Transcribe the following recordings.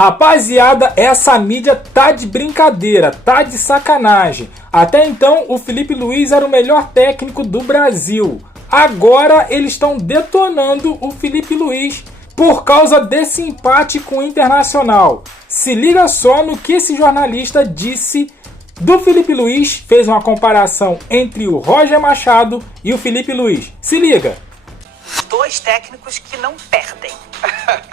Rapaziada, essa mídia tá de brincadeira, tá de sacanagem. Até então, o Felipe Luiz era o melhor técnico do Brasil. Agora, eles estão detonando o Felipe Luiz por causa desse empate com o Internacional. Se liga só no que esse jornalista disse do Felipe Luiz, fez uma comparação entre o Roger Machado e o Felipe Luiz. Se liga! Dois técnicos que não perdem,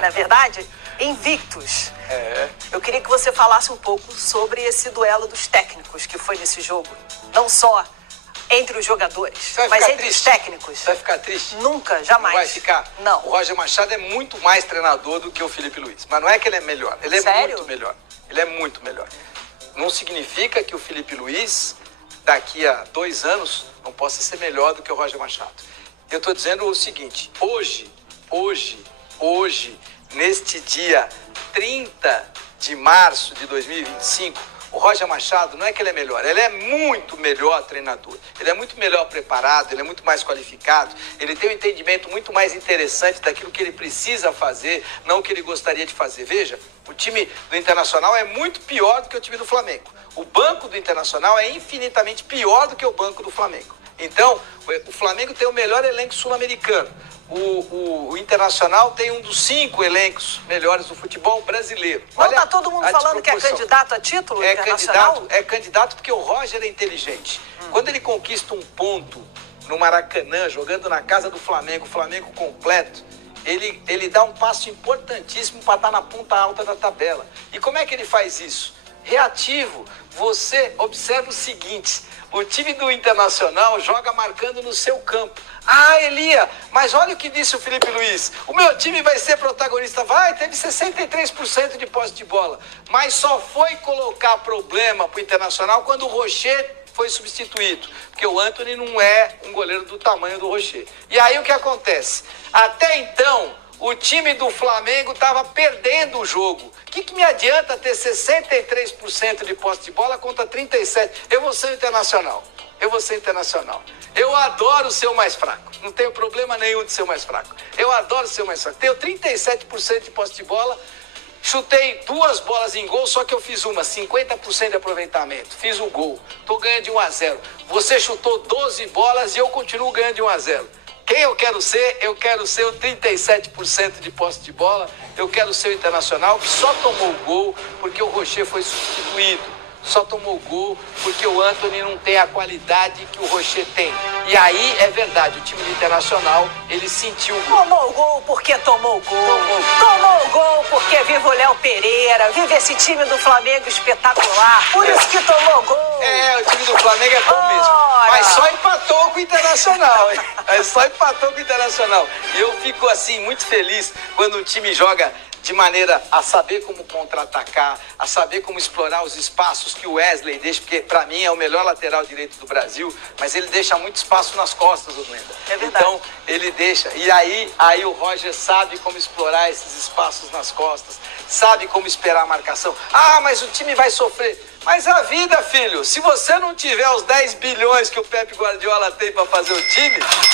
na verdade, invictos. Eu queria que você falasse um pouco sobre esse duelo dos técnicos que foi nesse jogo. Não só entre os jogadores, mas entre os técnicos. Você vai ficar triste? Nunca, jamais. Não vai ficar? Não. O Roger Machado é muito mais treinador do que o Felipe Luiz. Mas não é que ele é melhor. Ele é Sério? muito melhor. Ele é muito melhor. Não significa que o Felipe Luiz, daqui a 2 anos, não possa ser melhor do que o Roger Machado. Eu estou dizendo o seguinte, hoje, neste dia 30 de março de 2025, o Roger Machado não é que ele é melhor, ele é muito melhor treinador, ele é muito melhor preparado, ele é muito mais qualificado, ele tem um entendimento muito mais interessante daquilo que ele precisa fazer, não o que ele gostaria de fazer. Veja, o time do Internacional é muito pior do que o time do Flamengo. O banco do Internacional é infinitamente pior do que o banco do Flamengo. Então, o Flamengo tem o melhor elenco sul-americano. O Internacional tem um dos 5 elencos melhores do futebol brasileiro. Não está todo mundo falando que é candidato a título internacional? É candidato porque o Roger é inteligente. Quando ele conquista um ponto no Maracanã, jogando na casa do Flamengo, o Flamengo completo, ele dá um passo importantíssimo para estar na ponta alta da tabela. E como é que ele faz isso? Reativo. Você observa o seguinte, o time do Internacional joga marcando no seu campo. Ah, Elia, mas olha o que disse o Felipe Luiz. O meu time vai ser protagonista. Vai, teve 63% de posse de bola. Mas só foi colocar problema pro Internacional quando o Rocher foi substituído. Porque o Antony não é um goleiro do tamanho do Rocher. E aí o que acontece? Até então, o time do Flamengo estava perdendo o jogo. O que me adianta ter 63% de posse de bola contra 37%? Eu vou ser internacional. Eu adoro ser o mais fraco. Não tenho problema nenhum de ser o mais fraco. Eu adoro ser o mais fraco. Tenho 37% de posse de bola. Chutei 2 bolas em gol, só que eu fiz uma, 50% de aproveitamento. Fiz o gol. Tô ganhando de 1-0. Você chutou 12 bolas e eu continuo ganhando de 1-0. Quem eu quero ser? Eu quero ser o 37% de posse de bola. Eu quero ser o Internacional, que só tomou gol porque o Rocher foi substituído. Só tomou gol porque o Antony não tem a qualidade que o Rocher tem. E aí é verdade, o time do Internacional, ele sentiu o gol. Tomou o gol porque tomou o gol. Tomou o gol porque vive o Léo Pereira, vive esse time do Flamengo espetacular. Por isso que tomou o gol. O time do Flamengo é bom mesmo. Mas só empatou com o Internacional, hein? E eu fico assim muito feliz quando um time joga de maneira a saber como contra-atacar, a saber como explorar os espaços que o Wesley deixa, porque para mim é o melhor lateral direito do Brasil, mas ele deixa muito espaço nas costas, o Glenda. É verdade. Então, ele deixa. E aí o Roger sabe como explorar esses espaços nas costas, sabe como esperar a marcação. Ah, mas o time vai sofrer. Mas a vida, filho, se você não tiver os 10 bilhões que o Pepe Guardiola tem para fazer o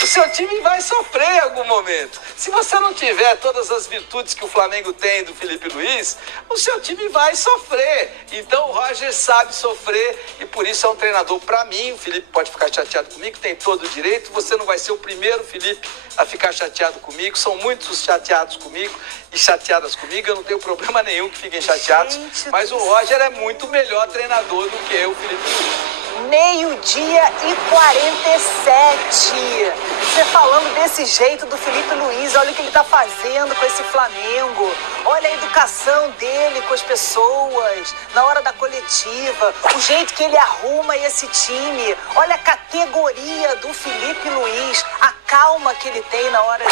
seu time vai sofrer em algum momento. Se você não tiver todas as virtudes que o Flamengo tem do Felipe Luiz, o seu time vai sofrer. Então o Roger sabe sofrer e por isso é um treinador. Para mim, o Felipe pode ficar chateado comigo, tem todo o direito. Você não vai ser o primeiro, Felipe, a ficar chateado comigo. São muitos chateados comigo e chateadas comigo. Eu não tenho problema nenhum que fiquem chateados. Mas o Roger é muito melhor treinador do que eu, Felipe Luiz. 12h47. Você falando desse jeito do Felipe Luiz, olha o que ele tá fazendo com esse Flamengo. Olha a educação dele com as pessoas, na hora da coletiva, o jeito que ele arruma esse time. Olha a categoria do Felipe Luiz, a calma que ele tem na hora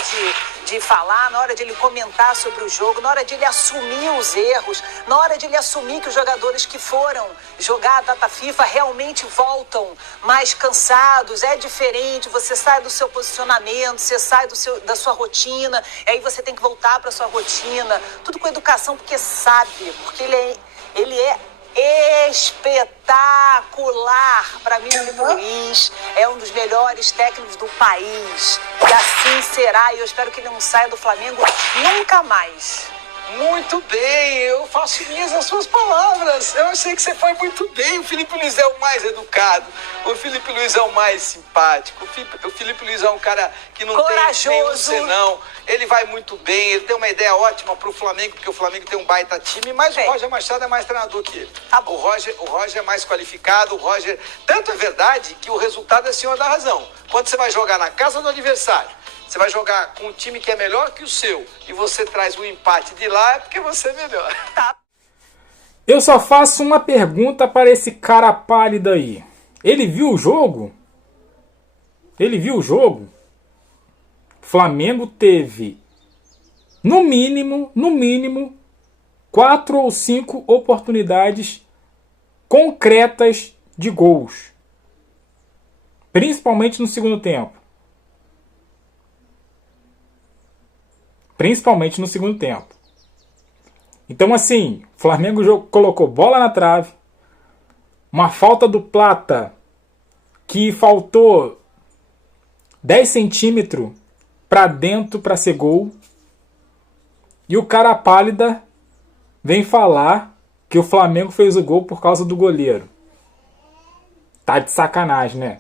de falar, na hora de ele comentar sobre o jogo, na hora de ele assumir os erros, na hora de ele assumir que os jogadores que foram jogar a data FIFA realmente voltam mais cansados. É diferente, você sai do seu posicionamento, você sai da sua rotina, e aí você tem que voltar para sua rotina, tudo com educação, porque sabe, porque ele é espetacular. Para mim, o Felipe Luiz é um dos melhores técnicos do país. E assim será. E eu espero que ele não saia do Flamengo nunca mais. Muito bem, eu faço minhas as suas palavras. Eu achei que você foi muito bem. O Felipe Luiz é o mais educado. O Felipe Luiz é o mais simpático. O Felipe Luiz é um cara que não tem nenhum senão. Ele vai muito bem, ele tem uma ideia ótima pro Flamengo, porque o Flamengo tem um baita time, mas o Roger Machado é mais treinador que ele. Tá bom. O Roger é mais qualificado, o Roger... Tanto é verdade que o resultado é senhor da razão. Quando você vai jogar na casa do adversário, você vai jogar com um time que é melhor que o seu e você traz o empate de lá, é porque você é melhor. Tá. Eu só faço uma pergunta para esse cara pálido aí. Ele viu o jogo? Ele viu o jogo? Flamengo teve, no mínimo, 4 ou 5 oportunidades concretas de gols. Principalmente no segundo tempo. Principalmente no segundo tempo. Então, assim, o Flamengo colocou bola na trave. Uma falta do Plata que faltou 10 centímetros para dentro para ser gol. E o cara pálida vem falar que o Flamengo fez o gol por causa do goleiro. Tá de sacanagem, né?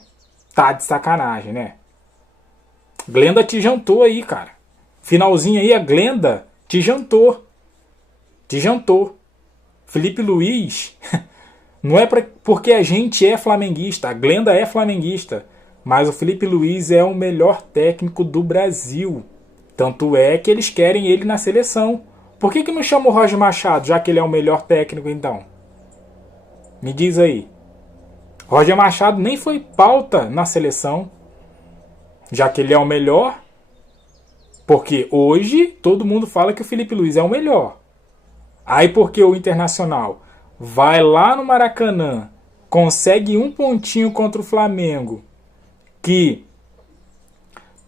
Tá de sacanagem, né? Glenda te jantou aí, cara. Finalzinho aí, a Glenda te jantou. Te jantou. Felipe Luiz, não é porque a gente é flamenguista. A Glenda é flamenguista. Mas o Felipe Luiz é o melhor técnico do Brasil. Tanto é que eles querem ele na seleção. Por que não chama o Roger Machado, já que ele é o melhor técnico, então? Me diz aí. Roger Machado nem foi pauta na seleção, já que ele é o melhor. Porque hoje todo mundo fala que o Felipe Luiz é o melhor. Aí porque o Internacional vai lá no Maracanã, consegue um pontinho contra o Flamengo, que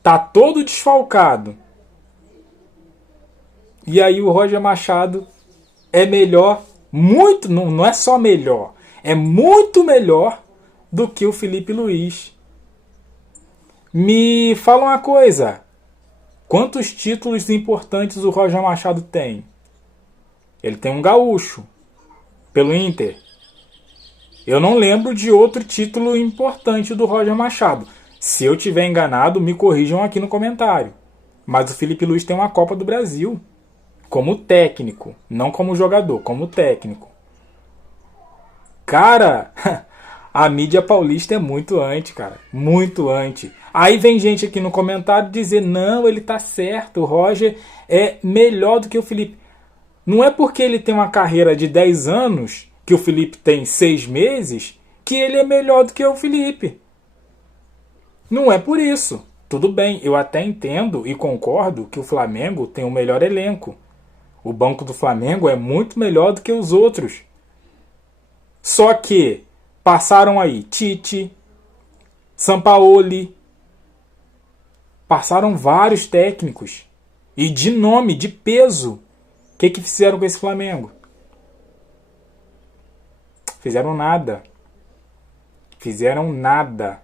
tá todo desfalcado. E aí o Roger Machado é melhor, muito, não é só melhor, é muito melhor do que o Felipe Luiz. Me fala uma coisa. Quantos títulos importantes o Roger Machado tem? Ele tem um gaúcho pelo Inter. Eu não lembro de outro título importante do Roger Machado. Se eu tiver enganado, me corrijam aqui no comentário. Mas o Felipe Luiz tem uma Copa do Brasil. Como técnico. Não como jogador, como técnico. Cara, a mídia paulista é muito anti, cara. Muito anti. Aí vem gente aqui no comentário dizer, não, ele tá certo, o Roger é melhor do que o Felipe. Não é porque ele tem uma carreira de 10 anos, que o Felipe tem 6 meses, que ele é melhor do que o Felipe. Não é por isso. Tudo bem, eu até entendo e concordo que o Flamengo tem o melhor elenco. O banco do Flamengo é muito melhor do que os outros. Só que passaram aí Tite, Sampaoli, passaram vários técnicos. E de nome, de peso. O que fizeram com esse Flamengo? Fizeram nada. Fizeram nada.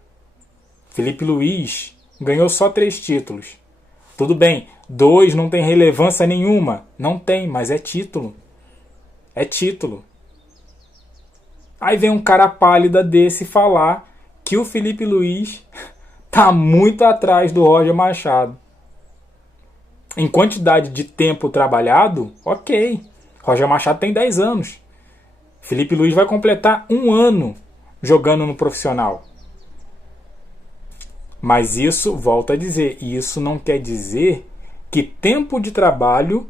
Felipe Luiz ganhou só 3 títulos. Tudo bem, 2 não tem relevância nenhuma. Não tem, mas é título. É título. Aí vem um cara pálida desse falar que o Felipe Luiz tá muito atrás do Roger Machado. Em quantidade de tempo trabalhado, ok. Roger Machado tem 10 anos. Felipe Luiz vai completar 1 ano jogando no profissional. Mas isso, volto a dizer, isso não quer dizer que tempo de trabalho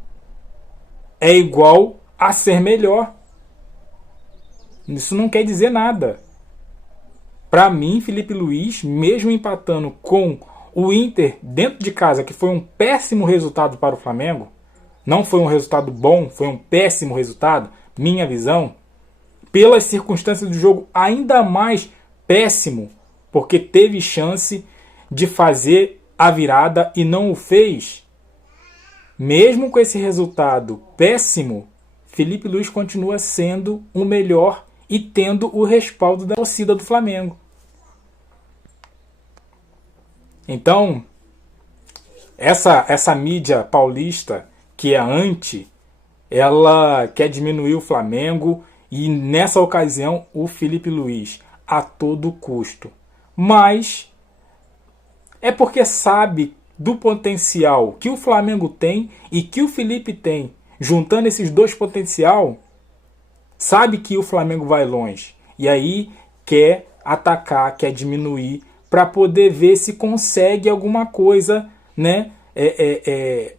é igual a ser melhor. Isso não quer dizer nada. Para mim, Felipe Luiz, mesmo empatando com o Inter dentro de casa, que foi um péssimo resultado para o Flamengo, não foi um resultado bom, foi um péssimo resultado, minha visão, pelas circunstâncias do jogo ainda mais péssimo, porque teve chance de fazer a virada e não o fez. Mesmo com esse resultado péssimo, Felipe Luiz continua sendo o melhor e tendo o respaldo da torcida do Flamengo. Então, essa mídia paulista que é anti, ela quer diminuir o Flamengo e nessa ocasião o Felipe Luiz a todo custo. Mas é porque sabe do potencial que o Flamengo tem e que o Felipe tem. Juntando esses dois potencial, sabe que o Flamengo vai longe. E aí quer atacar, quer diminuir para poder ver se consegue alguma coisa, né?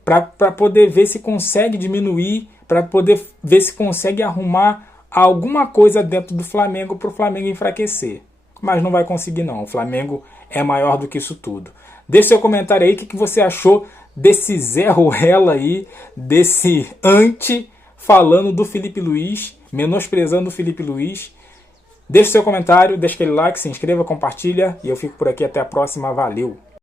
Para poder ver se consegue diminuir, para poder ver se consegue arrumar alguma coisa dentro do Flamengo para o Flamengo enfraquecer. Mas não vai conseguir não, o Flamengo é maior do que isso tudo. Deixe seu comentário aí, o que você achou desse Zé Ruela aí, desse anti falando do Felipe Luiz, menosprezando o Felipe Luiz. Deixe seu comentário, deixe aquele like, se inscreva, compartilha e eu fico por aqui, até a próxima, valeu!